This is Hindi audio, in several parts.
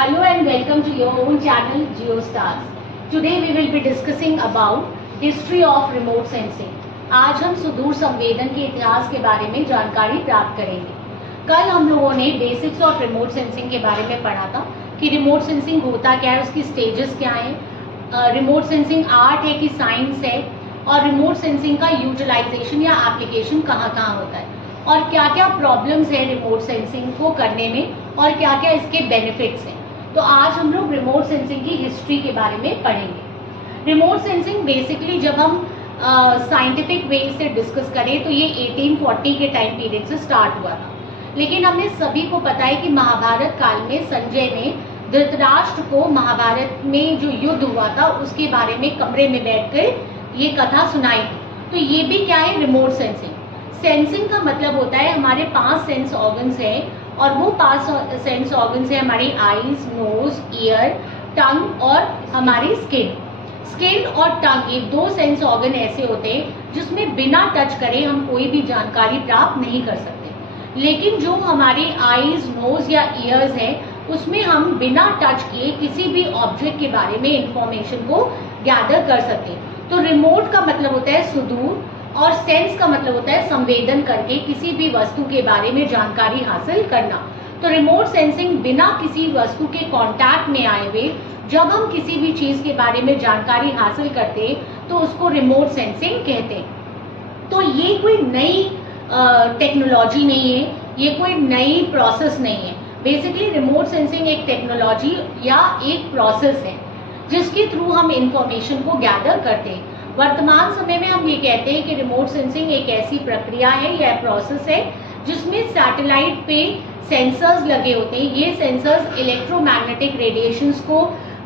Hello and welcome to your own channel GeoStars. Today we will be discussing about history of remote sensing. आज हम सुदूर संवेदन के इतिहास के बारे में जानकारी प्राप्त करेंगे। कल हम लोगों ने बेसिक्स ऑफ रिमोट सेंसिंग के बारे में पढ़ा था कि रिमोट सेंसिंग होता क्या है, उसकी स्टेजेस क्या है, रिमोट सेंसिंग आर्ट है कि साइंस है, और रिमोट सेंसिंग का यूटिलाइजेशन या एप्लीकेशन कहाँ कहाँ होता है, और क्या क्या प्रॉब्लम्स है रिमोट सेंसिंग को करने में, और क्या क्या इसके बेनिफिट्स हैं। तो आज हम लोग रिमोट सेंसिंग की हिस्ट्री के बारे में पढ़ेंगे। रिमोट सेंसिंग बेसिकली जब हम साइंटिफिक वे से डिस्कस करें तो ये 1840 के टाइम पीरियड से स्टार्ट हुआ था, लेकिन हमें सभी को पता है कि महाभारत काल में संजय ने धृतराष्ट्र को महाभारत में जो युद्ध हुआ था उसके बारे में कमरे में बैठकर ये कथा सुनाई थी। तो ये भी क्या है, रिमोट सेंसिंग। सेंसिंग का मतलब होता है हमारे 5 सेंस ऑर्गन्स हैं, और वो 5 सेंस ऑर्गन्स है हमारी आईज, नोज, ईयर, टंग और हमारी स्किन। स्किन और टंग ये 2 सेंस ऑर्गन ऐसे होते हैं जिसमें बिना टच करे हम कोई भी जानकारी प्राप्त नहीं कर सकते, लेकिन जो हमारी आईज, नोज या ईयर्स है उसमें हम बिना टच किए किसी भी ऑब्जेक्ट के बारे में इंफॉर्मेशन को गैदर कर सकते हैं। तो रिमोट का मतलब होता है सुदूर, और सेंस का मतलब होता है संवेदन करके किसी भी वस्तु के बारे में जानकारी हासिल करना। तो रिमोट सेंसिंग बिना किसी वस्तु के कांटेक्ट में आए हुए जब हम किसी भी चीज के बारे में जानकारी हासिल करते हैं तो उसको रिमोट सेंसिंग कहते हैं। तो ये कोई नई टेक्नोलॉजी नहीं है, ये कोई नई प्रोसेस नहीं है। बेसिकली रिमोट सेंसिंग एक टेक्नोलॉजी या एक प्रोसेस है जिसके थ्रू हम इंफॉर्मेशन को गैदर करते हैं। वर्तमान समय में हम ये कहते हैं कि रिमोट सेंसिंग एक ऐसी प्रक्रिया है या प्रोसेस है जिसमें सैटेलाइट पे सेंसर्स लगे होते हैं। ये सेंसर्स इलेक्ट्रोमैग्नेटिक रेडिएशंस को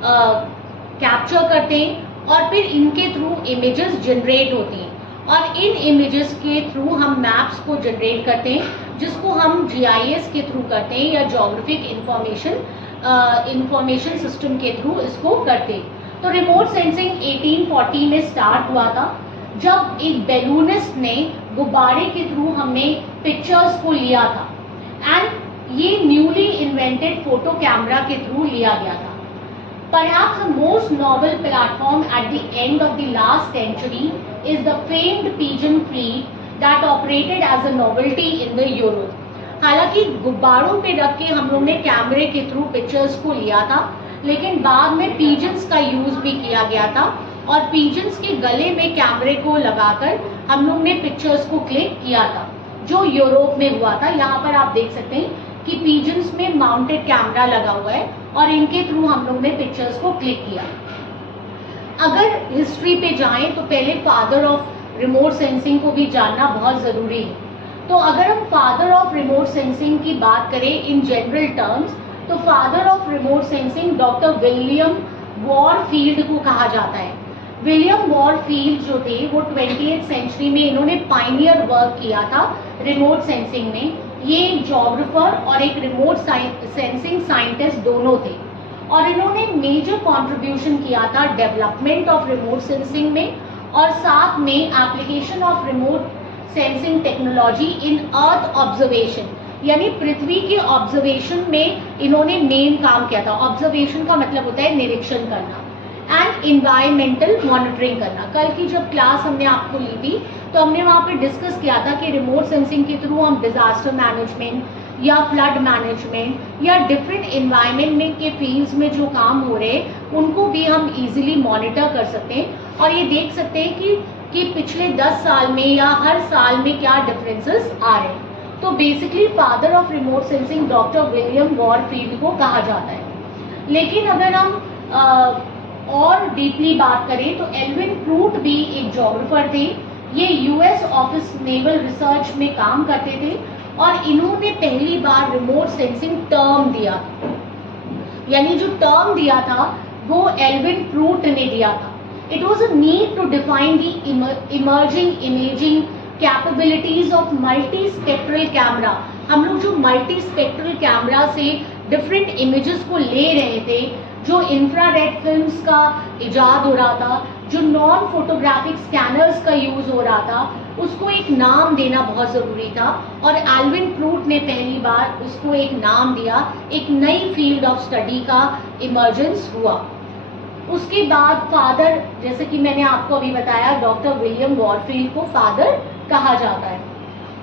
कैप्चर करते हैं और फिर इनके थ्रू इमेजेस जनरेट होती हैं, और इन इमेजेस के थ्रू हम मैप्स को जनरेट करते हैं जिसको हम GIS के थ्रू करते हैं या जोग्राफिक इंफॉर्मेशन सिस्टम के थ्रू इसको करते हैं। तो रिमोट सेंसिंग 1840 में स्टार्ट हुआ था जब एक बैलूनिस्ट ने गुब्बारे के थ्रू हमने पिक्चर्स को लिया था, एंड ये न्यूली इन्वेंटेड फोटो कैमरा के थ्रू लिया गया था। Perhaps the most novel platform at the end of the last century is the famed pigeon fleet that operated as a novelty in the Europe. हालांकि गुब्बारों पे रख के हम लोग ने कैमरे के थ्रू पिक्चर्स को लिया था, लेकिन बाद में पीजन्स का यूज भी किया गया था, और पीजन्स के गले में कैमरे को लगाकर हम लोग ने पिक्चर्स को क्लिक किया था, जो यूरोप में हुआ था। यहाँ पर आप देख सकते हैं कि पीजन्स में माउंटेड कैमरा लगा हुआ है और इनके थ्रू हम लोग ने पिक्चर्स को क्लिक किया। अगर हिस्ट्री पे जाएं तो पहले फादर ऑफ रिमोट सेंसिंग को भी जानना बहुत जरूरी है। तो अगर हम फादर ऑफ रिमोट सेंसिंग की बात करें इन जनरल टर्म्स, तो father of remote sensing doctor William Warfield को कहा जाता है। विलियम वॉरफील्ड जो थे वो 20th सेंचुरी में इन्होंने पायनियर वर्क किया था रिमोट सेंसिंग में। ये एक जोग्राफर और एक रिमोट सेंसिंग साइंटिस्ट दोनों थे, और इन्होंने मेजर कंट्रीब्यूशन किया था डेवलपमेंट ऑफ रिमोट सेंसिंग में, और साथ में application of remote sensing technology in earth observation, यानी पृथ्वी के ऑब्जर्वेशन में इन्होंने मेन काम किया था। ऑब्जर्वेशन का मतलब होता है निरीक्षण करना, एंड इन्वायरमेंटल मॉनिटरिंग करना। कल की जब क्लास हमने आपको ली थी तो हमने वहाँ पे डिस्कस किया था कि रिमोट सेंसिंग के थ्रू हम डिजास्टर मैनेजमेंट या फ्लड मैनेजमेंट या डिफरेंट इन्वायरमेंट के फील्ड्स में जो काम हो रहे हैं उनको भी हम इजीली मॉनिटर कर सकते हैं, और ये देख सकते हैं कि पिछले 10 साल में या हर साल में क्या डिफरेंसेस आ रहे हैं। तो basically father of remote sensing doctor William Warfield को कहा जाता है। लेकिन अगर हम और डीपली बात करें तो एल्विन प्रूट भी एक जोग्राफर थे। ये US ऑफिस नेवल रिसर्च में काम करते थे, और इन्होंने पहली बार रिमोट सेंसिंग टर्म दिया, यानी जो टर्म दिया था वो एल्विन प्रूट ने दिया था। It was a need to define the emerging imaging capabilities of multi spectral camera. हम लोग जो मल्टी स्पेक्ट्रल कैमरा से डिफरेंट इमेजेस को ले रहे थे, जो इंफ्रारेड फिल्म्स का इजाद हो रहा था, जो नॉन फोटोग्राफिक स्कैनर्स का यूज हो रहा था, उसको एक नाम देना बहुत ज़रूरी था और एल्विन प्रूट ने पहली बार उसको एक नाम दिया, एक नई फील्ड ऑफ स्टडी का इमर्जेंस हुआ। उसके बाद फादर, जैसे कि मैंने आपको अभी बताया, डॉक्टर विलियम वॉरफील्ड को फादर कहा जाता है।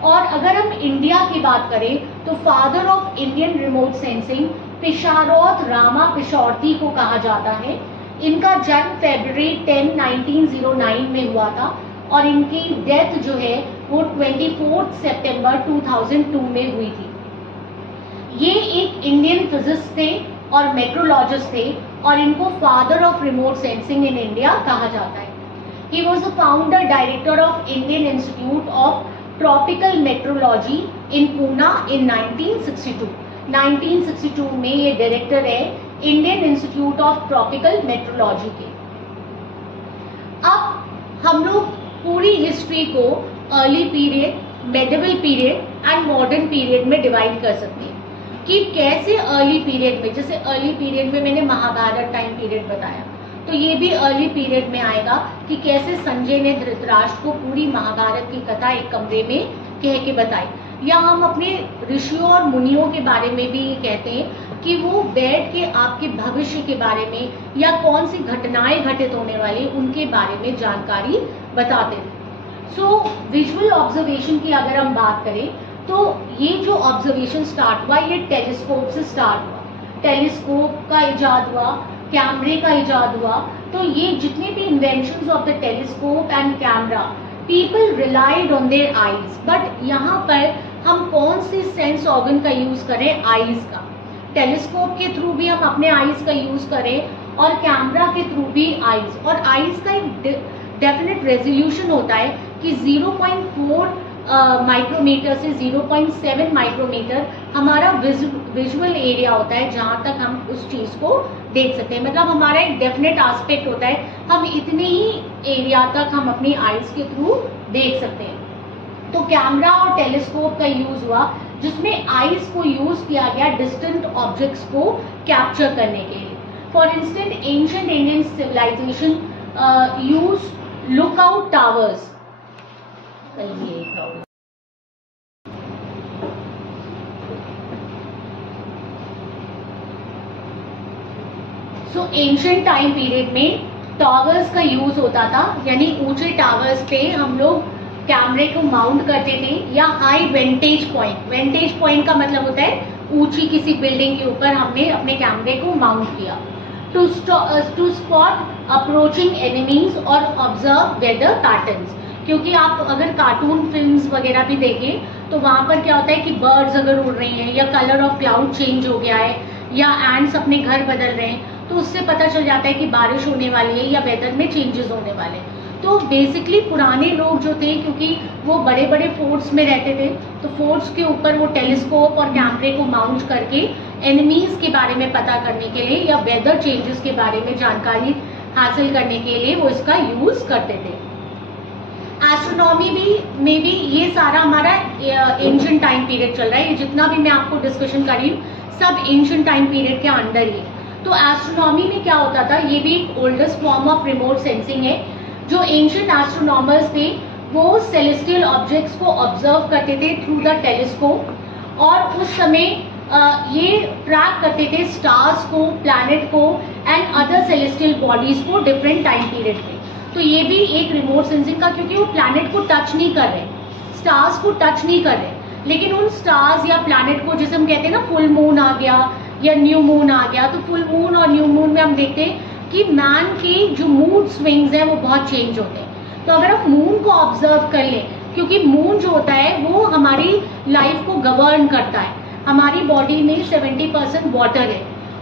और अगर हम इंडिया की बात करें तो father of Indian remote sensing Pisharoth Rama Pisharoty को कहा जाता है। इनका जन्म फरवरी 10, 1909 में हुआ था और इनकी डेथ जो है वो 24 सितंबर 2002 में हुई थी। ये एक इंडियन फिजिसिस्ट थे और मेट्रोलॉजिस्ट थे और इनको father of remote sensing in India कहा जाता है। He was the founder director of Indian Institute of Tropical Meteorology in Poona in 1962। 1962 में ये डायरेक्टर है Indian Institute of Tropical Meteorology के। अब हम लोग पूरी हिस्ट्री को early period, medieval period and modern period में डिवाइड कर सकते हैं कि कैसे अर्ली पीरियड में, जैसे अर्ली पीरियड में मैंने महाभारत टाइम पीरियड बताया, तो ये भी अर्ली पीरियड में आएगा कि कैसे संजय ने धृतराष्ट्र को पूरी महाभारत की कथा एक कमरे में कह के बताई। या हम अपने ऋषियों और मुनियों के बारे में भी ये कहते हैं कि वो बैठ के आपके भविष्य के बारे में या कौन सी घटनाएं घटित होने वाली उनके बारे में जानकारी बताते थे। सो विजुअल ऑब्जर्वेशन की अगर हम बात करें तो ये जो ऑब्जर्वेशन स्टार्ट हुआ ये टेलीस्कोप से स्टार्ट हुआ। टेलीस्कोप का इजाद हुआ, कैमरे का इजाद हुआ, तो ये जितने भी inventions of the telescope and camera, people relied on their eyes. But यहाँ पर हम कौन सी सेंस ऑर्गन का यूज करें? आईज का। टेलीस्कोप के थ्रू भी हम अपने आईज का यूज करें और कैमरा के थ्रू भी आईज। और आईज का एक डेफिनेट रेजोल्यूशन होता है कि 0.4 माइक्रोमीटर से 0.7 माइक्रोमीटर हमारा विजुअल एरिया होता है जहां तक हम उस चीज को देख सकते हैं। मतलब हमारा एक डेफिनेट एस्पेक्ट होता है, हम इतने ही एरिया तक हम अपनी आईज के थ्रू देख सकते हैं। तो कैमरा और टेलीस्कोप का यूज हुआ जिसमें आईज को यूज किया गया डिस्टेंट ऑब्जेक्ट्स को कैप्चर करने के लिए। For instance ancient Indian civilisation use lookout towers. So ancient time period में टावर्स का यूज होता था, यानी ऊंचे टावर्स पे हम लोग कैमरे को माउंट करते थे, या हाई वेंटेज पॉइंट। वेंटेज पॉइंट का मतलब होता है ऊंची किसी बिल्डिंग के ऊपर हमने अपने कैमरे को माउंट किया टू स्पॉट अप्रोचिंग एनिमीज और ऑब्जर्व वेदर पैटर्न्स। क्योंकि आप अगर कार्टून फिल्म्स वगैरह भी देखें तो वहां पर क्या होता है कि बर्ड्स अगर उड़ रही हैं या कलर ऑफ क्लाउड चेंज हो गया है या एंड्स अपने घर बदल रहे हैं तो उससे पता चल जाता है कि बारिश होने वाली है या वेदर में चेंजेस होने वाले हैं। तो बेसिकली पुराने लोग जो थे, क्योंकि वो बड़े बड़े फोर्ट्स में रहते थे, तो फोर्ट्स के ऊपर वो टेलीस्कोप और कैमरे को माउंट करके एनिमीज के बारे में पता करने के लिए या वेदर चेंजेस के बारे में जानकारी हासिल करने के लिए वो इसका यूज करते थे। एस्ट्रोनॉमी में भी ये सारा हमारा एंशिएंट टाइम पीरियड चल रहा है। ये जितना भी मैं आपको डिस्कशन कर रही हूँ सब एंशिएंट टाइम पीरियड के अंडर ही है। तो एस्ट्रोनॉमी में क्या होता था, ये भी एक oldest form of remote sensing है। जो एंशिएंट एस्ट्रोनॉमर्स थे वो सेलेस्टियल ऑब्जेक्ट्स को ऑब्जर्व करते थे थ्रू द टेलीस्कोप और उस समय ये ट्रैक करते थे स्टार्स को, प्लैनेट को एंड अदर सेलेस्टियल बॉडीज को डिफरेंट टाइम पीरियड में। तो ये भी एक रिमोट सेंसिंग का, क्योंकि वो प्लैनेट को टच नहीं कर रहे, स्टार्स को टच नहीं कर रहे, लेकिन उन स्टार्स या प्लैनेट को, जैसे हम कहते हैं ना फुल मून आ गया या न्यू मून आ गया, तो फुल मून और न्यू मून में हम देखते हैं कि मैन के जो मूड स्विंग्स हैं वो बहुत चेंज होते हैं। तो अगर आप मून को ऑब्जर्व कर लें, क्योंकि मून जो होता है वो हमारी लाइफ को गवर्न करता है। हमारी बॉडी में 70% वाटर है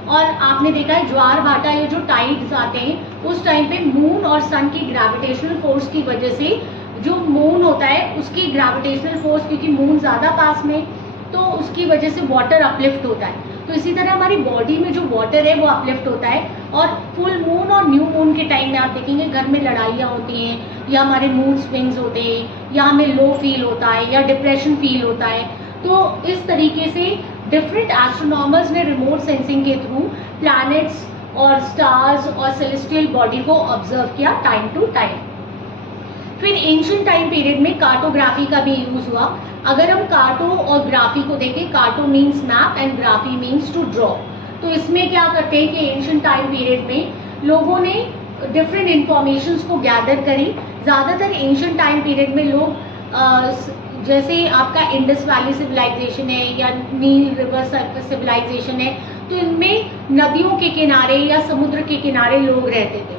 और आपने देखा है ज्वार भाटा ये जो टाइड्स आते हैं उस टाइम पे मून और सन की ग्रेविटेशनल फोर्स की वजह से जो मून होता है उसकी ग्रेविटेशनल फोर्स, क्योंकि मून ज़्यादा पास में, तो उसकी वजह से वाटर अपलिफ्ट होता है। तो इसी तरह हमारी बॉडी में जो वाटर है वो अपलिफ्ट होता है। और फुल मून और न्यू मून के टाइम में आप देखेंगे घर में लड़ाइयाँ होती हैं या हमारे मूड स्विंग्स होते हैं या हमें लो फील होता है या डिप्रेशन फील होता है। तो इस तरीके से डिफरेंट एस्ट्रोनॉमर्स ने रिमोट सेंसिंग के थ्रू प्लैनेट्स और स्टार्स और सेलेस्टियल बॉडी को ऑब्जर्व किया टाइम टू टाइम। फिर एंशियंट टाइम पीरियड में कार्टोग्राफी का भी यूज हुआ। अगर हम कार्टो और ग्राफी को देखें, carto means map and graphy means to draw. तो इसमें क्या करते हैं कि एंशियंट टाइम पीरियड में लोगों ने डिफरेंट इंफॉर्मेशंस को गैदर करी। ज़्यादातर एंशियंट टाइम पीरियड में लोग जैसे आपका इंडस वैली सिविलाइजेशन है या नील रिवर सिविलाइजेशन है, तो इनमें नदियों के किनारे या समुद्र के किनारे लोग रहते थे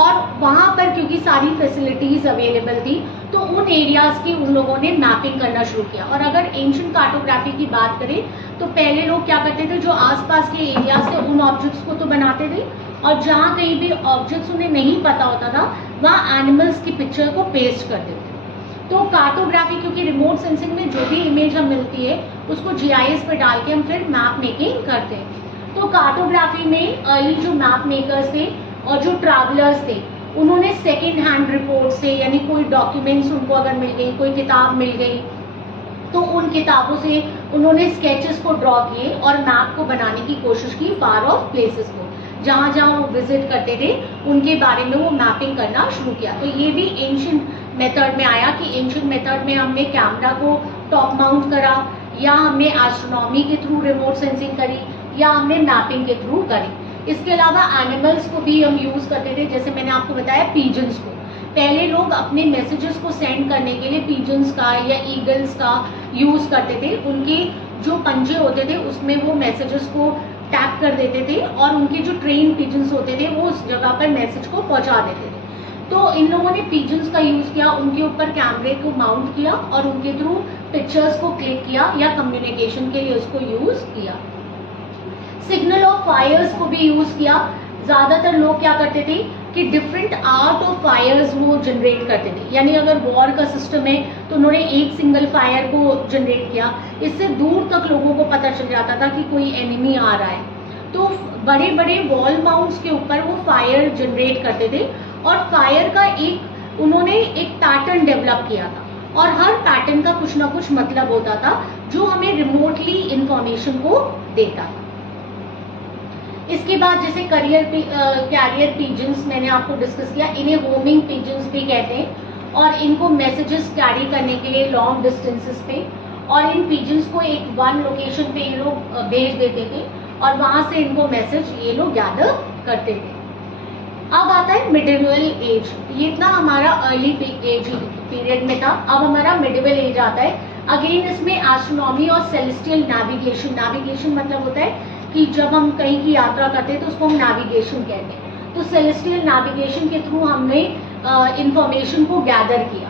और वहाँ पर क्योंकि सारी फैसिलिटीज अवेलेबल थी तो उन एरियाज की उन लोगों ने मैपिंग करना शुरू किया। और अगर एंशियंट कार्टोग्राफी की बात करें तो पहले लोग क्या करते थे, जो आसपास के एरियाज थे उन ऑब्जेक्ट्स को तो बनाते थे और जहाँ कहीं भी ऑब्जेक्ट्स उन्हें नहीं पता होता था वहाँ एनिमल्स की पिक्चर को पेस्ट कर देते थे। तो कार्टोग्राफी, क्योंकि रिमोट सेंसिंग में जो भी इमेज हम मिलती है उसको GIS पे डाल के हम फिर मैप मेकिंग करते हैं। तो कार्टोग्राफी में अर्ली जो मैप मेकर्स थे और जो ट्रैवलर्स थे उन्होंने सेकेंड हैंड रिपोर्ट से, यानी कोई डॉक्यूमेंट्स उनको अगर मिल गई, कोई किताब मिल गई, तो उन किताबों से उन्होंने स्केचेस को ड्रॉ किए और मैप को बनाने की कोशिश की फार ऑफ प्लेसेस को, जहाँ जहाँ वो विजिट करते थे उनके बारे में वो मैपिंग करना शुरू किया। तो ये भी एंशियंट मेथड में आया कि एंशियंट मेथड में हमने कैमरा को टॉप माउंट करा, या हमने एस्ट्रोनॉमी के थ्रू रिमोट सेंसिंग करी, या हमने मैपिंग के थ्रू करी। इसके अलावा एनिमल्स को भी हम यूज करते थे, जैसे मैंने आपको बताया पिजन्स को। पहले लोग अपने मैसेजेस को सेंड करने के लिए पिजन्स का या ईगल्स का यूज करते थे। उनके जो पंजे होते थे उसमें वो मैसेजेस को टैग कर देते थे और उनके जो ट्रेन पिजन्स होते थे वो उस जगह पर मैसेज को पहुंचा देते थे। तो इन लोगों ने पिजन्स का यूज किया, उनके ऊपर कैमरे को माउंट किया और उनके थ्रू पिक्चर्स को क्लिक किया या कम्युनिकेशन के लिए उसको यूज किया। सिग्नल ऑफ फायर्स को भी यूज किया। ज्यादातर लोग क्या करते थे कि डिफरेंट आर्ट ऑफ फायर्स वो जनरेट करते थे, यानी अगर वॉर का सिस्टम है तो उन्होंने एक सिंगल फायर को जनरेट किया। इससे दूर तक लोगों को पता चल जाता था कि कोई एनिमी आ रहा है। तो बड़े बड़े वॉल माउंट्स के ऊपर वो फायर जनरेट करते थे और फायर का उन्होंने एक पैटर्न डेवलप किया था और हर पैटर्न का कुछ ना कुछ मतलब होता था जो हमें रिमोटली इंफॉर्मेशन को देता था। इसके बाद जैसे कैरियर पिजन्स मैंने आपको डिस्कस किया, इन्हें होमिंग पिजन्स भी कहते हैं और इनको मैसेजेस कैरी करने के लिए लॉन्ग डिस्टेंसेस पे, और इन पिजन्स को एक वन लोकेशन पे ये लोग भेज देते थे और वहां से इनको मैसेज ये लोग गैदर करते थे। अब आता है मिडिवल एज। ये इतना हमारा अर्ली एज पीरियड में था। अब हमारा मिडिवल एज आता है। अगेन इसमें एस्ट्रोनॉमी और सेलेस्टियल नेविगेशन मतलब होता है कि जब हम कहीं की यात्रा करते हैं तो उसको हम नेविगेशन कहते हैं। तो सेलेस्टियल नेविगेशन के थ्रू हमने इंफॉर्मेशन को गैदर किया।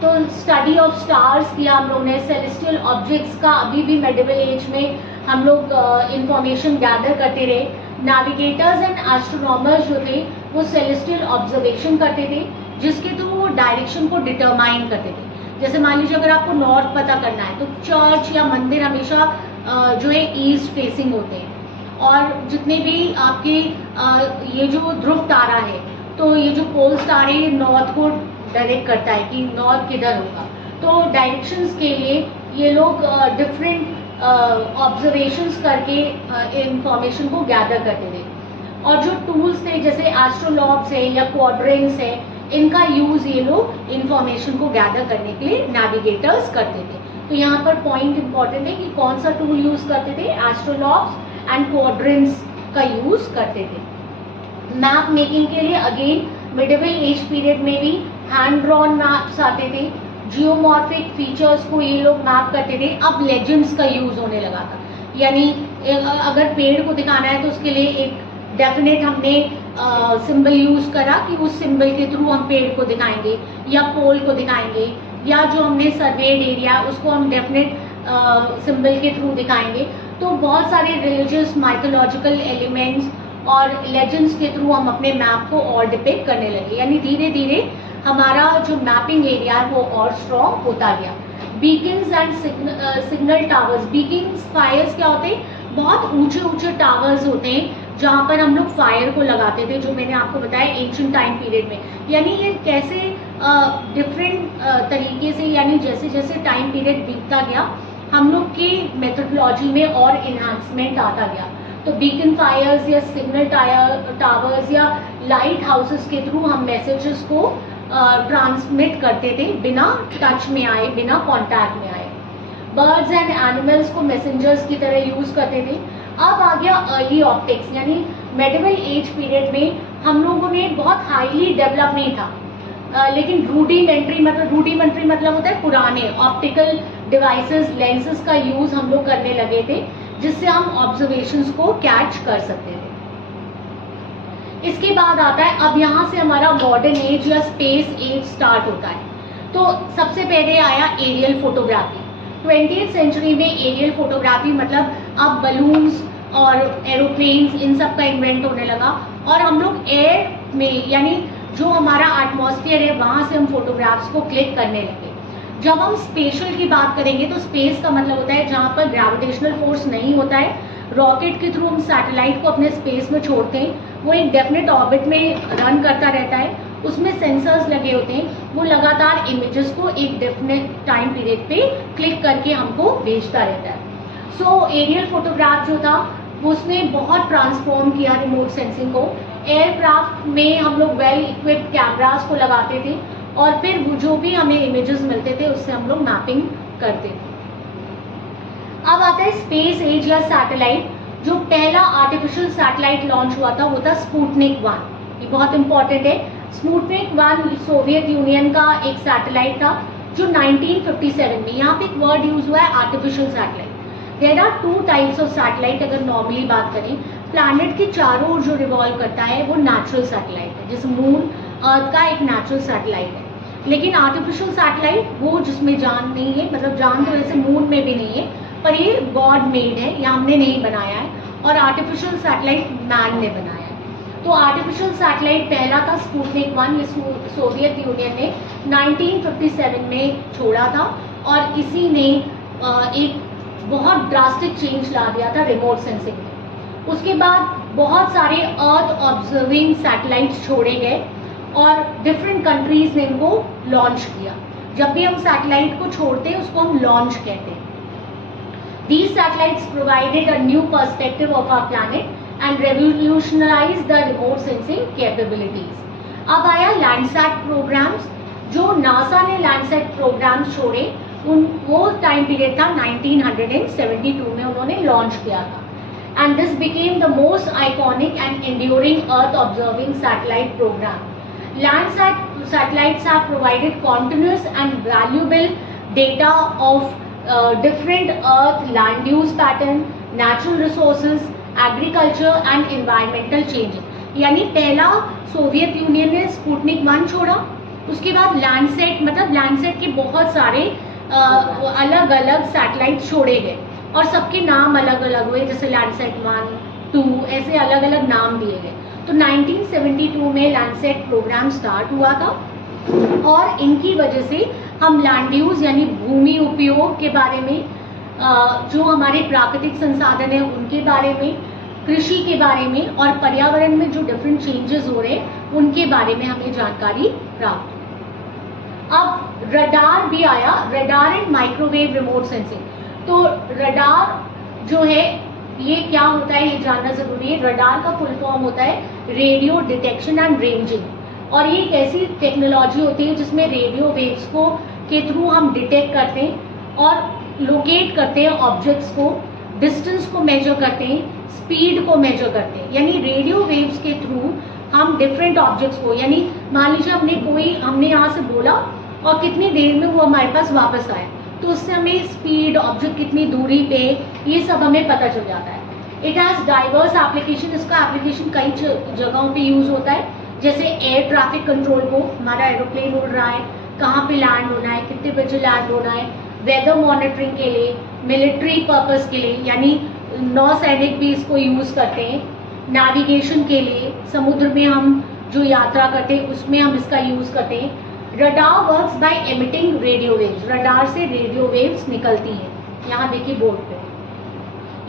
तो स्टडी ऑफ स्टार्स किया हम लोग ने, सेलेस्टियल ऑब्जेक्ट्स का अभी भी मेडिवल एज में हम लोग इंफॉर्मेशन गैदर करते रहे। नेविगेटर्स एंड एस्ट्रोनॉमर्स जो थे वो सेलेस्टियल ऑब्जर्वेशन करते थे जिसके थ्रू वो डायरेक्शन को डिटरमाइन करते थे। जैसे मान लीजिए अगर आपको नॉर्थ पता करना है तो चर्च या मंदिर हमेशा जो है ईस्ट फेसिंग होते हैं, और जितने भी आपके ये जो ध्रुव तारा है तो ये जो पोल स्टार है नॉर्थ को डायरेक्ट करता है कि नॉर्थ किधर होगा। तो डायरेक्शंस के लिए ये लोग डिफरेंट ऑब्जर्वेशंस करके इंफॉर्मेशन को गैदर करते थे। और जो टूल्स थे जैसे एस्ट्रोलॉब्स है या क्वाड्रेंट्स है, इनका यूज ये लोग इंफॉर्मेशन को गैदर करने के लिए नेविगेटर्स करते थे। तो यहाँ पर पॉइंट इंपॉर्टेंट है कि कौन सा टूल यूज करते थे, एस्ट्रोलॉब्स एंड क्वाड्रेंट्स का यूज करते थे। मैप मेकिंग के लिए अगेन मिडिवल एज पीरियड में भी हैंड ड्रॉन मैप्स आते थे। जियोमॉर्फिक फीचर्स को ये लोग मैप करते थे। अब लेजेंड्स का यूज होने लगा था, यानी अगर पेड़ को दिखाना है तो उसके लिए एक डेफिनेट हमने सिंबल यूज करा कि उस सिंबल के थ्रू हम पेड़ को दिखाएंगे या पोल को दिखाएंगे, या जो हमने सर्वेड एरिया उसको हम डेफिनेट सिंबल के थ्रू दिखाएंगे। तो बहुत सारे रिलीजियस माइथोलॉजिकल एलिमेंट्स और लेजेंड्स के थ्रू हम अपने मैप को और डिपिक्ट करने लगे, यानी धीरे धीरे हमारा जो मैपिंग एरिया है वो और स्ट्रॉन्ग होता गया। Beacons and signal towers. Beacons fires क्या होते हैं, बहुत ऊंचे ऊंचे टावर्स होते हैं जहाँ पर हम लोग फायर को लगाते थे, जो मैंने आपको बताया एंशिएंट टाइम पीरियड में। यानी ये कैसे डिफरेंट तरीके से, यानी जैसे जैसे टाइम पीरियड बीतता गया हम लोग की मेथोडोलॉजी में और इन्हांसमेंट आता गया। तो बीकन फायर्स या सिग्नल टावर्स या लाइट हाउसेस के थ्रू हम मैसेजेस को ट्रांसमिट करते थे बिना टच में आए, बिना कांटेक्ट में आए। बर्ड्स एंड एनिमल्स को मैसेंजर्स की तरह यूज करते थे। अब आ गया अर्ली ऑप्टिक्स, यानी मेडिवल एज पीरियड में हम लोगों ने बहुत हाईली डेवलप नहीं था, लेकिन रूडिमेंट्री मतलब होता है पुराने ऑप्टिकल डिवाइसेस, लेंसेज का यूज हम लोग करने लगे थे, जिससे हम ऑब्जर्वेशंस को कैच कर सकते थे। इसके बाद आता है, अब यहाँ से हमारा मॉडर्न एज या स्पेस एज स्टार्ट होता है। तो सबसे पहले आया एरियल फोटोग्राफी। 20th सेंचुरी में एरियल फोटोग्राफी मतलब अब बलून्स और एरोप्लेन्स इन सब का इन्वेंट होने लगा, और हम लोग एयर में, यानी जो हमारा एटमॉस्फेयर है वहाँ से हम फोटोग्राफ्स को क्लिक करने लगे। जब हम स्पेशल की बात करेंगे तो स्पेस का मतलब होता है जहाँ पर ग्रेविटेशनल फोर्स नहीं होता है, रॉकेट के थ्रू हम सैटेलाइट को अपने स्पेस में छोड़ते हैं, वो एक डेफिनेट ऑर्बिट में रन करता रहता है, उसमें सेंसर्स लगे होते हैं, वो लगातार इमेजेस को एक डेफिनेट टाइम पीरियड पे क्लिक करके हमको भेजता रहता है। सो एरियल फोटोग्राफ जो था उसने बहुत ट्रांसफॉर्म किया रिमोट सेंसिंग को। एयरक्राफ्ट में हम लोग वेल इक्विप्ड कैमरास को लगाते थे, और फिर वो जो भी हमें इमेजेस मिलते थे उससे हम लोग मैपिंग करते थे। अब आता है स्पेस एज या सैटेलाइट। जो पहला आर्टिफिशियल सैटेलाइट लॉन्च हुआ था वो था स्पुतनिक 1। ये बहुत इंपॉर्टेंट है। स्पुतनिक 1 सोवियत यूनियन का एक सैटेलाइट था जो 1957 में, यहाँ पे एक वर्ड यूज हुआ है artificial satellite. There are 2 types of satellite. अगर नॉर्मली बात करें, प्लैनेट के चारों ओर जो रिवॉल्व करता है वो नेचुरल सैटेलाइट है, जैसे मून अर्थ का एक नेचुरल सैटेलाइट है। लेकिन आर्टिफिशियल सैटेलाइट वो जिसमें जान नहीं है, मतलब जान तो वैसे मून में भी नहीं है, पर ये गॉड मेड है, या हमने नहीं बनाया है, और आर्टिफिशियल सैटेलाइट मैन ने बनाया है। तो आर्टिफिशियल सैटेलाइट पहला था स्पुतनिक 1, ये सोवियत यूनियन ने 1957 में छोड़ा था, और इसी ने एक बहुत ड्रास्टिक चेंज ला दिया था रिमोट सेंसिंग में। उसके बाद बहुत सारे अर्थ ऑब्जर्विंग सैटेलाइट्स छोड़े गए और डिफरेंट कंट्रीज ने इनको लॉन्च किया। जब भी हम सैटेलाइट को छोड़ते हैं उसको हम लॉन्च कहते हैं। These satellites provided a new perspective of our planet and revolutionized the remote sensing capabilities. अब आया लैंडसैट प्रोग्राम्स। जो नासा ने लैंडसैट प्रोग्राम्स छोड़े वो टाइम पीरियड था 1972 में उन्होंने लॉन्च किया था। And this became the most iconic and enduring earth observing satellite programme. Landsat satellites have provided continuous and valuable data of different earth land use pattern, natural resources, agriculture and environmental changes। यानी पहला सोवियत यूनियन ने स्पुतनिक 1 छोड़ा, उसके बाद लैंडसैट, मतलब लैंडसैट के बहुत सारे अलग अलग सैटेलाइट छोड़े गए और सबके नाम अलग अलग हुए, जैसे लैंडसैट 1, 2 ऐसे अलग अलग नाम दिए गए। तो 1972 में लैंडसैट प्रोग्राम स्टार्ट हुआ था, और इनकी वजह से हम लैंड यूज यानी भूमि उपयोग के बारे में, जो हमारे प्राकृतिक संसाधन है उनके बारे में, कृषि के बारे में, और पर्यावरण में जो डिफरेंट चेंजेस हो रहे हैं उनके बारे में हमें जानकारी प्राप्त। अब रडार भी आया, radar and microwave remote sensing. तो रडार जो है ये क्या होता है ये जानना जरूरी है। रडार का फुल फॉर्म होता है रेडियो डिटेक्शन एंड रेंजिंग, और ये एक ऐसी टेक्नोलॉजी होती है जिसमें रेडियो वेव्स को के थ्रू हम डिटेक्ट करते हैं और लोकेट करते हैं ऑब्जेक्ट्स को, डिस्टेंस को मेजर करते हैं, स्पीड को मेजर करते हैं। यानी रेडियो वेव्स के थ्रू हम डिफरेंट ऑब्जेक्ट्स को, यानी मान लीजिए हमने यहाँ से बोला और कितनी देर में वो हमारे पास वापस आया, तो उससे हमें स्पीड, ऑब्जेक्ट कितनी दूरी पे, ये सब हमें पता चल जाता है। It has diverse application. इसका एप्लीकेशन कई जगहों पे यूज होता है, जैसे एयर ट्रैफिक कंट्रोल को, हमारा एरोप्लेन उड़ रहा है, कहाँ पे लैंड होना है, कितने बजे लैंड होना है, वेदर मॉनिटरिंग के लिए, मिलिट्री पर्पस के लिए, यानी नौसैनिक भी इसको यूज करते हैं, नेविगेशन के लिए, समुद्र में हम जो यात्रा करते हैं उसमें हम इसका यूज करते हैं। Radar works by emitting radio waves. Radar से रेडियो वेव्स निकलती हैं, यहाँ देखिए बोर्ड पे,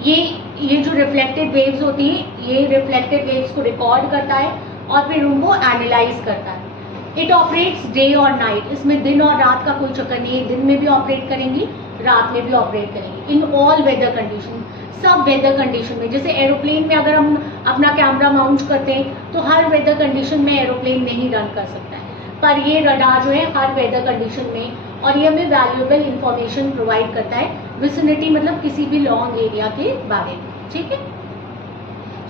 ये जो रिफ्लेक्टेड वेव्स होती हैं, ये रिफ्लेक्टेड वेव्स को रिकॉर्ड करता है और फिर उनको एनालाइज करता है। इट ऑपरेट्स डे और नाइट। इसमें दिन और रात का कोई चक्कर नहीं है, दिन में भी ऑपरेट करेंगी, रात में भी ऑपरेट करेंगी, इन ऑल वेदर कंडीशन, सब वेदर कंडीशन में। जैसे एरोप्लेन में अगर हम अपना कैमरा माउंट करते हैं तो हर वेदर कंडीशन में एरोप्लेन नहीं रन कर सकता है, पर ये रडार जो है हर वेदर कंडीशन में, और ये हमें वैल्यूएबल इंफॉर्मेशन प्रोवाइड करता है विसिनिटी मतलब किसी भी लॉन्ग एरिया के बारे में, ठीक है।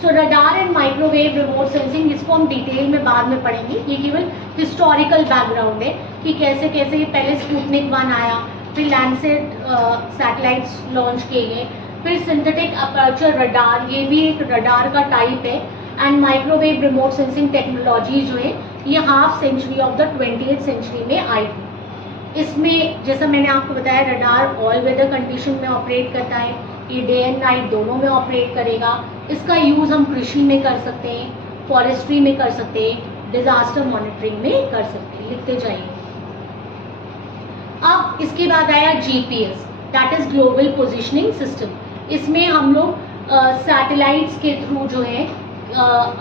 So radar and microwave remote sensing, इसको हम डिटेल में बाद में पढ़ेंगे। ये केवल हिस्टोरिकल बैकग्राउंड है कि कैसे कैसे पहले स्पुतनिक 1 आया, फिर लैंडसेट सैटेलाइट्स लॉन्च किए गए, फिर सिंथेटिक अपर्चर रडार, ये भी एक रडार का टाइप है, and microwave remote sensing technology जो है ये half century of the 20th century में आई थी। इसमें जैसा मैंने आपको बताया रडार ऑल वेदर कंडीशन में ऑपरेट करता है, ये डे एंड नाइट दोनों में ऑपरेट करेगा। इसका यूज़ हम कृषि में कर सकते हैं, फॉरेस्ट्री में कर सकते हैं, डिजास्टर मॉनिटरिंग में कर सकते हैं। लिखते जाइए। अब इसके बाद आया GPS, that is global positioning system. इसमें हम लोग सैटेलाइट्स के थ्रू जो है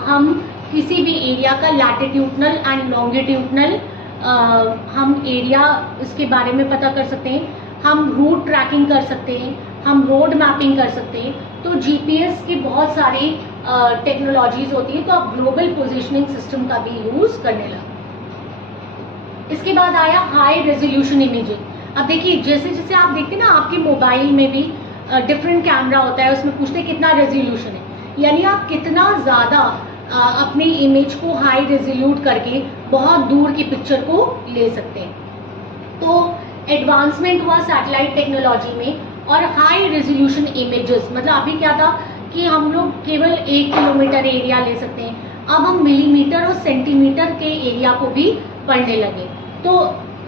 हम किसी भी एरिया का लैटिट्यूडनल एंड लॉन्गिट्यूडनल हम एरिया इसके बारे में पता कर सकते हैं, हम रूट ट्रैकिंग कर सकते हैं, हम रोड मैपिंग कर सकते हैं। तो जीपीएस की बहुत सारी टेक्नोलॉजीज होती है, तो आप ग्लोबल पोजिशनिंग सिस्टम का भी यूज करने लगे। इसके बाद आया हाई रेजोल्यूशन इमेजिंग। अब देखिए जैसे जैसे आप देखते हैं ना आपके मोबाइल में भी डिफरेंट कैमरा होता है, उसमें पूछते हैं कितना रेजोल्यूशन है, यानी आप कितना ज़्यादा अपनी इमेज को हाई रेजोल्यूट करके बहुत दूर की पिक्चर को ले सकते हैं। तो एडवांसमेंट हुआ सैटेलाइट टेक्नोलॉजी में, और हाई रेजोल्यूशन इमेजेस मतलब अभी क्या था कि हम लोग केवल 1 किलोमीटर एरिया ले सकते हैं, अब हम मिलीमीटर और सेंटीमीटर के एरिया को भी पढ़ने लगे। तो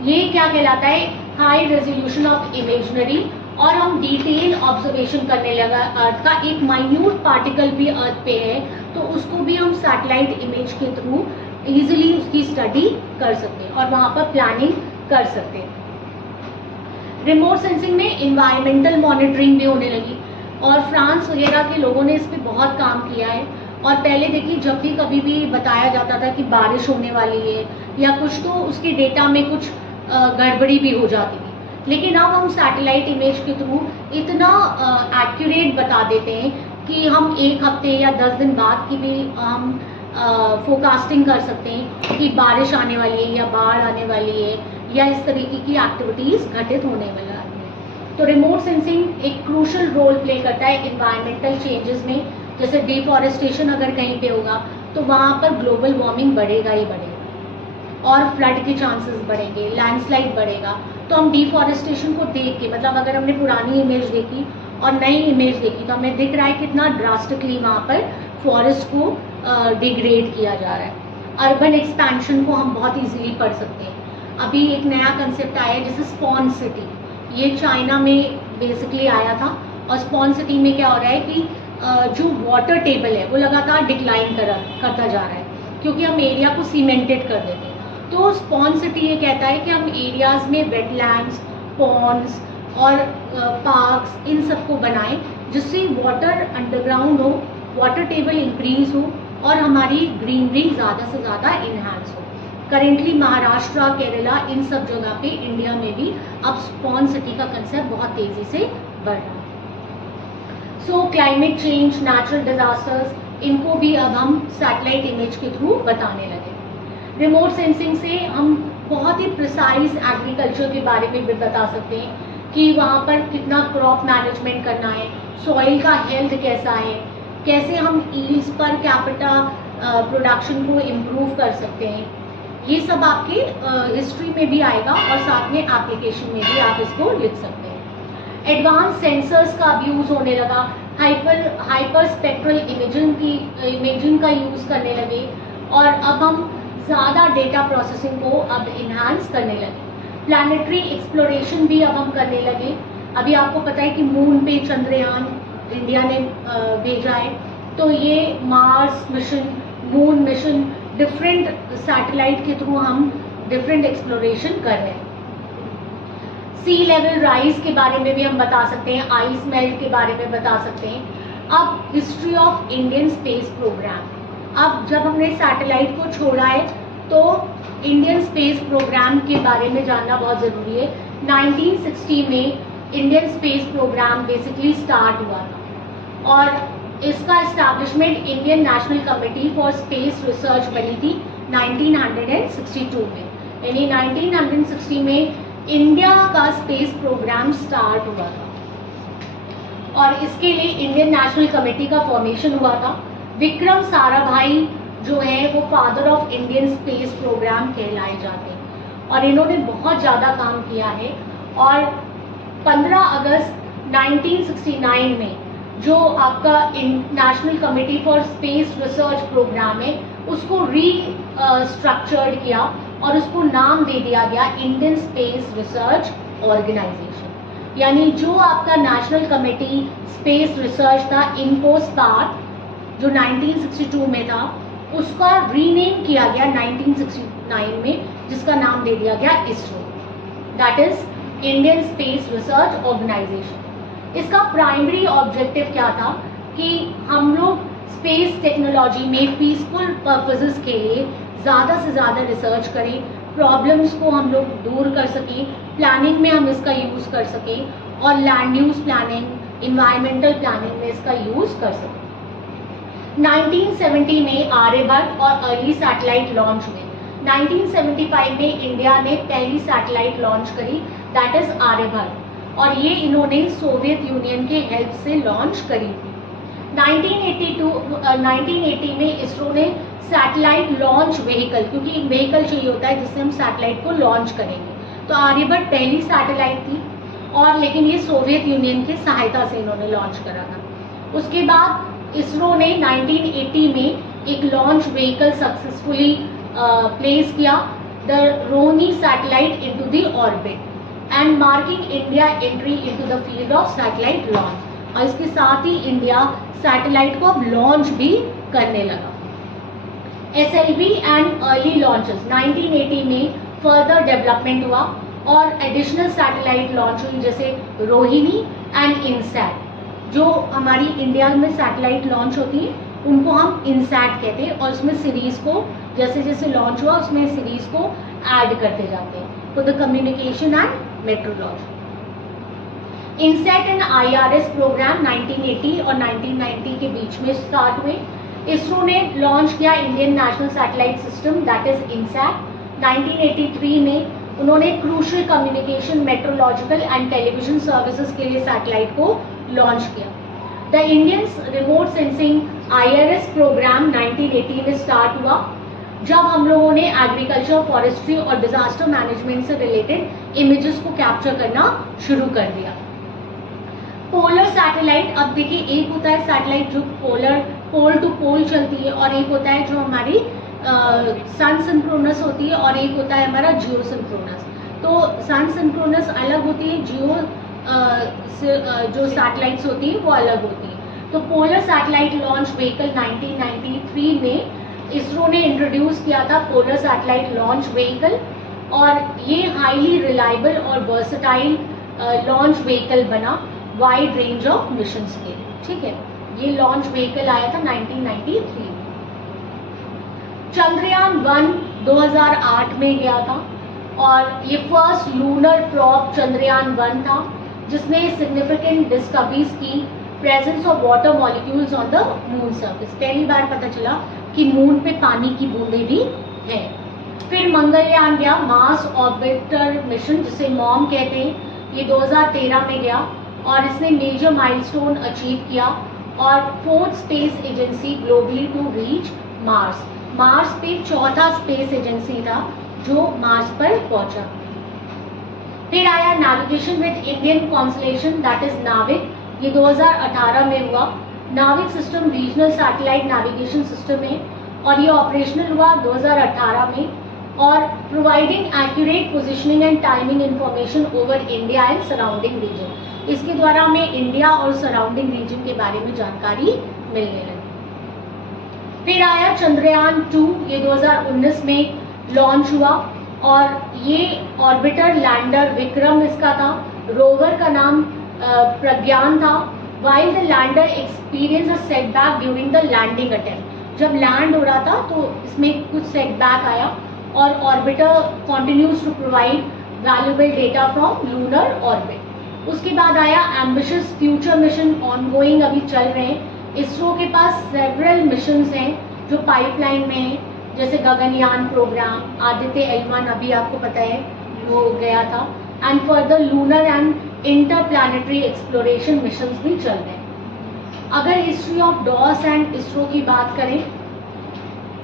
ये क्या कहलाता है, हाई रेजोल्यूशन ऑफ इमेजनरी, और हम डिटेल ऑब्जर्वेशन करने लगा अर्थ का, एक माइन्यूट पार्टिकल भी अर्थ पे है तो उसको भी हम सैटेलाइट इमेज के थ्रू इजीली उसकी स्टडी कर सकते हैं और वहाँ पर प्लानिंग कर सकते हैं। रिमोट सेंसिंग में इन्वायरमेंटल मॉनिटरिंग भी होने लगी, और फ्रांस वगैरह के लोगों ने इस पर बहुत काम किया है। और पहले देखिए जब भी कभी भी बताया जाता था कि बारिश होने वाली है या कुछ, तो उसके डेटा में कुछ गड़बड़ी भी हो जाती थी, लेकिन अब हम सैटेलाइट इमेज के थ्रू इतना एक्यूरेट बता देते हैं कि हम 1 हफ्ते या 10 दिन बाद की भी हम फोरकास्टिंग कर सकते हैं कि बारिश आने वाली है या बाढ़ आने वाली है या इस तरीके की एक्टिविटीज घटित होने वाला है। तो रिमोट सेंसिंग एक क्रूशल रोल प्ले करता है इन्वायरमेंटल चेंजेस में, जैसे डिफॉरेस्टेशन अगर कहीं पे होगा तो वहाँ पर ग्लोबल वार्मिंग बढ़ेगा ही बढ़ेगा और फ्लड के चांसेस बढ़ेंगे, लैंडस्लाइड बढ़ेगा। तो हम डिफॉरेस्टेशन को देख के, मतलब अगर हमने पुरानी इमेज देखी और नई इमेज देखी तो हमें दिख रहा है कितना ड्रास्टिकली वहाँ पर फॉरेस्ट को डिग्रेड किया जा रहा है। अर्बन एक्सपेंशन को हम बहुत इजीली पढ़ सकते हैं। अभी एक नया कंसेप्ट आया है जैसे स्पॉन सिटी, ये चाइना में बेसिकली आया था, और स्पॉन सिटी में क्या हो रहा है कि जो वाटर टेबल है वो लगातार डिक्लाइन करता जा रहा है क्योंकि हम एरिया को सीमेंटेड कर देते हैं। तो स्पॉन सिटी ये कहता है कि हम एरियाज में वेटलैंड्स, पॉन्ड्स और पार्क्स इन सबको बनाएं जिससे वाटर अंडरग्राउंड हो, वाटर टेबल इंक्रीज हो और हमारी ग्रीनरी ज़्यादा से ज़्यादा इन्हांस हो। करेंटली महाराष्ट्र, केरला, इन सब जगह पे इंडिया में भी अब स्पॉन सिटी का कंसेप्ट बहुत तेज़ी से बढ़ रहा है। सो क्लाइमेट चेंज, नेचुरल डिजास्टर्स, इनको भी अब हम सैटेलाइट इमेज के थ्रू बताने लगे। रिमोट सेंसिंग से हम बहुत ही प्रिसाइज एग्रीकल्चर के बारे में भी बता सकते हैं कि वहाँ पर कितना क्रॉप मैनेजमेंट करना है, सॉइल का हेल्थ कैसा है, कैसे हम ईल्ड्स पर कैपिटा प्रोडक्शन को इम्प्रूव कर सकते हैं। ये सब आपके हिस्ट्री में भी आएगा और साथ में एप्लीकेशन में भी आप इसको लिख सकते हैं। एडवांस सेंसर्स का अब यूज़ होने लगा, हाइपर स्पेक्ट्रल इमेजिंग का यूज़ करने लगे, और अब हम ज़्यादा डेटा प्रोसेसिंग को अब इन्हांस करने लगे। प्लानिटरी एक्सप्लोरेशन भी अब हम करने लगे। अभी आपको पता है कि मून पे चंद्रयान इंडिया ने भेजा है, तो ये Mars mission, moon mission, different satellite के थ्रू हम डिफरेंट एक्सप्लोरेशन कर रहे हैं। सी लेवल राइज के बारे में भी हम बता सकते हैं, आइस मेल्ट के बारे में बता सकते हैं। अब history of Indian space programme, अब जब हमने सैटेलाइट को छोड़ा है तो इंडियन स्पेस प्रोग्राम के बारे में जानना बहुत ज़रूरी है। 1960 में Indian space programme basically start हुआ था और इसका establishment Indian national committee for space research बनी थी 1962 में। यानी 1960 में इंडिया का स्पेस प्रोग्राम स्टार्ट हुआ था और इसके लिए इंडियन नेशनल कमेटी का फॉर्मेशन हुआ था। विक्रम साराभाई जो है वो father of Indian space programme कहलाए जाते हैं और इन्होंने बहुत ज़्यादा काम किया है। और 15 अगस्त 1969 में जो आपका national committee for space research programme है उसको स्ट्रक्चर्ड किया और उसको नाम दे दिया गया इंडियन स्पेस रिसर्च ऑर्गेनाइजेशन। यानी जो आपका नेशनल कमेटी स्पेस रिसर्च था इनकोस्टार जो 1962 में था उसका रीनेम किया गया 1969 में, जिसका नाम दे दिया गया ISRO, that is Indian space research organisation. इसका प्राइमरी ऑब्जेक्टिव क्या था कि हम लोग स्पेस टेक्नोलॉजी में पीसफुल पर्पसेस के लिए ज़्यादा से ज़्यादा रिसर्च करें, प्रॉब्लम्स को हम लोग दूर कर सकें, प्लानिंग में हम इसका यूज़ कर सकें और land use planning, environmental planning में इसका यूज़ कर सकें। 1970 में आर्यभट्ट और अर्ली सैटेलाइट लॉन्च हुए। 1975 में इंडिया ने पहली सैटेलाइट लॉन्च करी, दैट इज आर्यभट्ट, और ये इन्होंने सोवियत यूनियन के हेल्प से लॉन्च करी थी। 1980 में इसरो ने सैटेलाइट लॉन्च व्हीकल, क्योंकि एक व्हीकल चाहिए होता है जिससे हम सैटेलाइट को लॉन्च करेंगे, तो आर्यभट्ट पहली सैटेलाइट थी और लेकिन ये सोवियत यूनियन की सहायता से इन्होंने लॉन्च करा था। उसके बाद इसरो ने 1980 में एक लॉन्च व्हीकल सक्सेसफुली प्लेस किया, the Rohini satellite into the orbit and marking India entry into the field of satellite launch. और इसके साथ ही इंडिया सैटेलाइट को अब लॉन्च भी करने लगा। SLV एंड अर्ली लॉन्चेस 1980 में फर्दर डेवलपमेंट हुआ और एडिशनल सैटेलाइट लॉन्च हुई, जैसे रोहिणी एंड इनसैट। जो हमारी इंडिया में सैटेलाइट लॉन्च होती है उनको हम इनसैट कहते हैं और उसमें सीरीज को जैसे जैसे लॉन्च हुआ उसमें सीरीज को ऐड करते जाते हैं for the communication and meteorology. INSAT and IRS programme 1980 और 1990 के बीच में स्टार्ट हुए। इसरो ने लॉन्च किया Indian national satellite system, that is INSAT. 1983 में उन्होंने crucial communication, meteorological and television services के लिए सैटेलाइट को लॉन्च किया। The Indian remote sensing IRS programme 1980 में स्टार्ट हुआ जब हम लोगों ने एग्रीकल्चर, फॉरेस्ट्री और डिजास्टर मैनेजमेंट से रिलेटेड इमेजेस को कैप्चर करना शुरू कर दिया। पोलर सैटेलाइट, अब देखिए एक होता है सैटेलाइट जो पोल टू पोल चलती है और एक होता है जो हमारी सन सिंक्रोनस होती है और एक होता है हमारा जियो सिंक्रोनस। तो सन सिंक्रोनस अलग होती है, जियो जो सैटेलाइट्स होती है वो अलग होती है। तो पोलर सैटेलाइट लॉन्च व्हीकल 1993 में इसरो ने इंट्रोड्यूस किया था पोलर सैटेलाइट लॉन्च व्हीकल और ये हाईली रिलायबल और वर्सेटाइल लॉन्च व्हीकल बना वाइड रेंज ऑफ मिशंस के लिए। ठीक है, ये लॉन्च व्हीकल आया था 1993 में। चंद्रयान 1 2008 में गया था और ये फर्स्ट लूनर प्रॉब चंद्रयान 1 था जिसने सिग्निफिकेंट डिस्कवरीज की, presence of water molecules on the moon surface. पहली बार पता चला कि मून पे पानी की बूंदें भी हैं। फिर मंगलयान गया, मार्स ऑर्बिटर मिशन जिसे मॉम कहते हैं, ये 2013 में गया और इसने मेजर माइलस्टोन अचीव किया और fourth space agency globally to reach Mars. Mars पे चौथा स्पेस एजेंसी था जो मार्स पर पहुंचा। फिर आया navigation with Indian constellation, that is नाविक, ये 2018 में हुआ। नाविक system regional satellite navigation system है और ये ऑपरेशनल हुआ 2018 में और providing accurate positioning and timing information over India and surrounding reason. इसके द्वारा हमें इंडिया और सराउंडिंग रीजन के बारे में जानकारी मिलने लगी। फिर आया चंद्रयान 2, ये 2019 में लॉन्च हुआ और ये ऑर्बिटर लैंडर विक्रम इसका था। रोवर का नाम प्रज्ञान था। While the lander experienced a setback during the landing attempt, जब लैंड हो रहा था तो इसमें कुछ सेटबैक आया और orbiter continues to provide valuable data from lunar orbit। उसके बाद आया एम्बिशियस फ्यूचर मिशन ऑनगोइंग, अभी चल रहे हैं। इसरो के पास सेवरल मिशंस हैं जो पाइपलाइन में हैं। जैसे गगनयान प्रोग्राम, आदित्य L1 अभी आपको पता है वो गया था, and further lunar and interplanetary exploration missions भी चल रहे हैं। अगर history of DOS and ISRO की बात करें,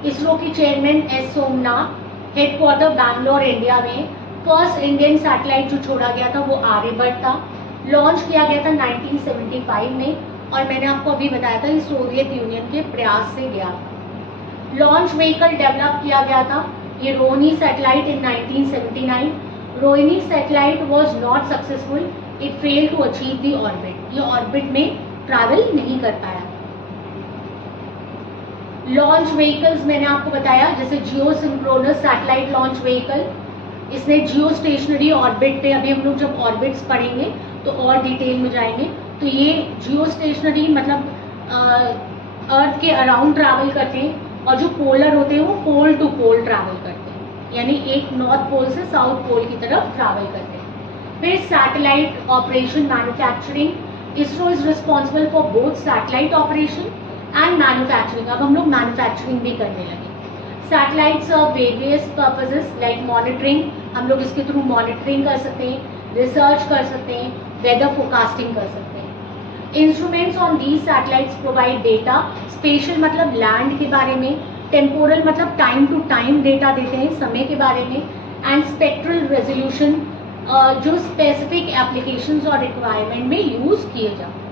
इसरो के chairman S Somanath, headquarter Bangalore India में फर्स्ट इंडियन सैटेलाइट जो छोड़ा गया था वो आर्यभट्ट था। लॉन्च किया गया था 1975 में, और मैंने आपको अभी बताया था ये सोवियत यूनियन के प्रयास से गया था। लॉन्च व्हीकल डेवलप किया गया था, ये Rohini satellite in 1979। Rohini satellite was not successful, it failed to achieve the orbit, ये ऑर्बिट में ट्रैवल नहीं कर पाया। लॉन्च व्हीकल्स मैंने आपको बताया, जैसे geosynchronous satellite launch vehicle, इसने जियो स्टेशनरी ऑर्बिट पे, अभी हम लोग जब ऑर्बिट्स पढ़ेंगे तो और डिटेल में जाएंगे, तो ये जियो स्टेशनरी मतलब अर्थ के अराउंड ट्रैवल करते हैं, और जो पोलर होते हैं वो पोल टू पोल ट्रैवल करते हैं, यानी एक नॉर्थ पोल से साउथ पोल की तरफ ट्रैवल करते हैं। फिर satellite operation manufacturing, ISRO is responsible for both satellite operation and manufacturing. अब हम लोग मैन्युफैक्चरिंग भी करने लगे। सैटेलाइट सर्व वेरियस पर्पसेस लाइक मॉनिटरिंग, हम लोग इसके थ्रू मॉनिटरिंग कर सकते हैं, रिसर्च कर सकते हैं, वेदर फोरकास्टिंग कर सकते हैं। Instruments on these satellites provide data, special मतलब लैंड के बारे में, टेम्पोरल मतलब टाइम टू टाइम डेटा देते हैं समय के बारे में, एंड स्पेक्ट्रल रेजोल्यूशन जो स्पेसिफिक एप्लीकेशंस और रिक्वायरमेंट में यूज किए जाते हैं।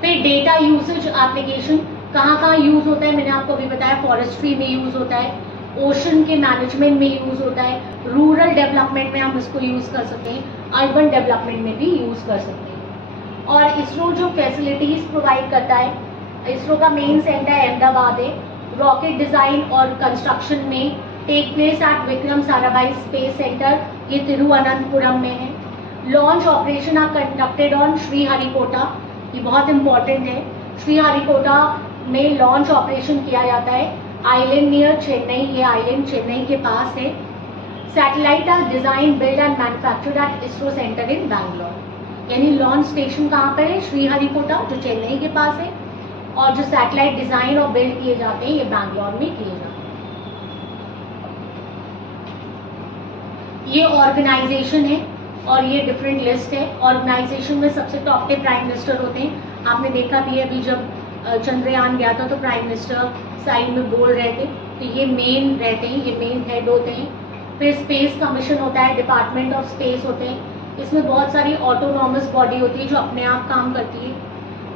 फिर डेटा यूसेज एप्लीकेशन कहाँ कहाँ यूज होता है, मैंने आपको अभी बताया, फॉरेस्ट्री में यूज होता है, ओशन के मैनेजमेंट में यूज होता है, रूरल डेवलपमेंट में हम इसको यूज कर सकते हैं, अर्बन डेवलपमेंट में भी यूज कर सकते हैं। और इसरो जो फैसिलिटीज प्रोवाइड करता है, इसरो का मेन सेंटर अहमदाबाद है। रॉकेट डिजाइन और कंस्ट्रक्शन में take place at Vikram Sarabhai space centre, ये तिरुवनंतपुरम में है। Launch operation are conducted on Sriharikota, ये बहुत इंपॉर्टेंट है। श्रीहरिकोटा में लॉन्च ऑपरेशन किया जाता है, आइलैंड नियर चेन्नई, ये आइलैंड चेन्नई के पास है। Satellite are design build and manufactured at ISRO centre in Bangalore, यानी लॉन्च स्टेशन कहाँ पर है, श्रीहरिकोटा जो चेन्नई के पास है, और जो सैटेलाइट डिजाइन और बिल्ड किए जाते हैं ये बैंगलोर में किए जाते हैं। ये ऑर्गेनाइजेशन है और ये डिफरेंट लिस्ट है। ऑर्गेनाइजेशन में सबसे टॉप पे प्राइम मिनिस्टर होते हैं, आपने देखा भी है अभी जब चंद्रयान गया था तो प्राइम मिनिस्टर साइड में बोल रहे थे, तो ये मेन रहते हैं, ये मेन हेड होते हैं। फिर स्पेस कमीशन होता है, डिपार्टमेंट ऑफ स्पेस होते हैं, इसमें बहुत सारी ऑटोनॉमस बॉडी होती है जो अपने आप काम करती है।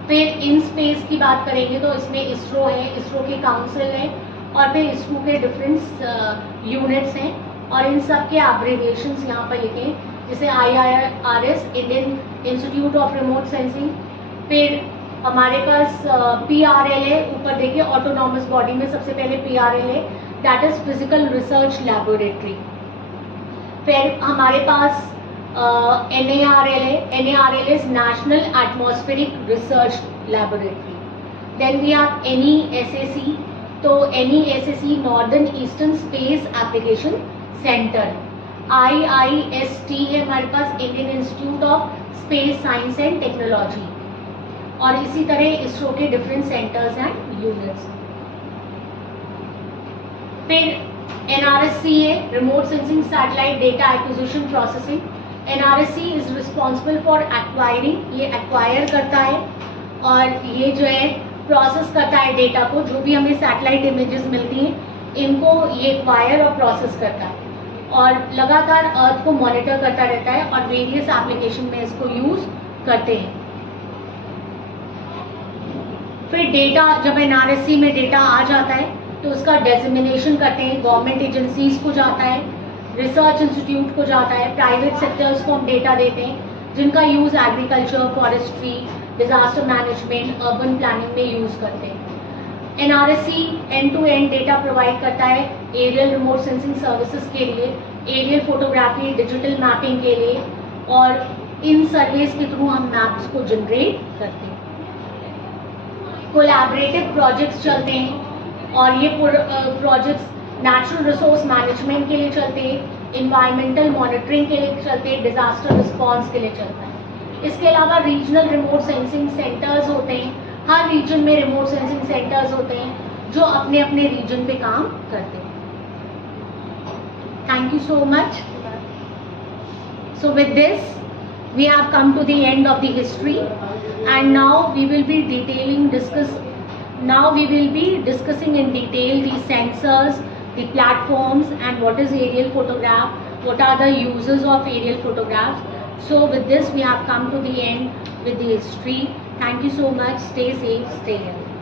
फिर इन स्पेस की बात करेंगे तो इसमें इसरो है, इसरो के काउंसिल है, और फिर इसरो के डिफरेंट यूनिट्स हैं, और इन सब के एब्रिविएशंस यहाँ पर लिखे हैं, जैसे IIRS Indian Institute of remote sensing. फिर हमारे पास PRL है, ऊपर देखिए ऑटोनॉमस बॉडी में सबसे पहले PRL है, that is Physical Research Laboratory. फिर हमारे पास NARL है, NARL is National Atmospheric Research Laboratory. Then we have NESAC, तो NESAC Northern Eastern Space Application Centre. IIST है हमारे पास, Indian Institute of Space Science and Technology, और इसी तरह इसरो के डिफरेंट सेंटर्स एंड यूनिट्स। फिर NRSC है, remote sensing satellite data acquisition processing. NRSC is responsible for acquiring, ये एक्वायर करता है और ये जो है प्रोसेस करता है डेटा को, जो भी हमें सैटेलाइट इमेजेस मिलती हैं इनको ये एक्वायर और प्रोसेस करता है, और लगातार अर्थ को मॉनिटर करता रहता है, और वेरियस एप्लीकेशन में इसको यूज करते हैं। फिर डेटा, जब NRSC में डेटा आ जाता है तो उसका डेजिग्नेशन करते हैं, गवर्नमेंट एजेंसीज को जाता है, रिसर्च इंस्टीट्यूट को जाता है, प्राइवेट सेक्टर्स को हम डेटा देते हैं जिनका use agriculture, forestry, disaster management, urban planning में यूज करते हैं। NRSC end to end data provide करता है एरियल रिमोट सेंसिंग सर्विसेज के लिए, एरियल फोटोग्राफी, डिजिटल मैपिंग के लिए, और इन सर्विस के थ्रू हम मैप्स को जनरेट करते हैं। कोलैबोरेटिव प्रोजेक्ट्स चलते हैं, और ये प्रोजेक्ट्स नेचुरल रिसोर्स मैनेजमेंट के लिए चलते हैं, इन्वायरमेंटल मॉनिटरिंग के लिए चलते हैं, डिजास्टर रिस्पॉन्स के लिए चलता है। इसके अलावा रीजनल रिमोट सेंसिंग सेंटर्स होते हैं, हर रीजन में रिमोट सेंसिंग सेंटर्स होते हैं जो अपने अपने रीजन पे काम करते हैं. Thank you so much. So with this, we have come to the end of the history, and now we will be discussing in detail the sensors, the platforms, and what is aerial photograph, what are the uses of aerial photographs. So with this, we have come to the end with the history. Thank you so much. Stay safe, stay healthy.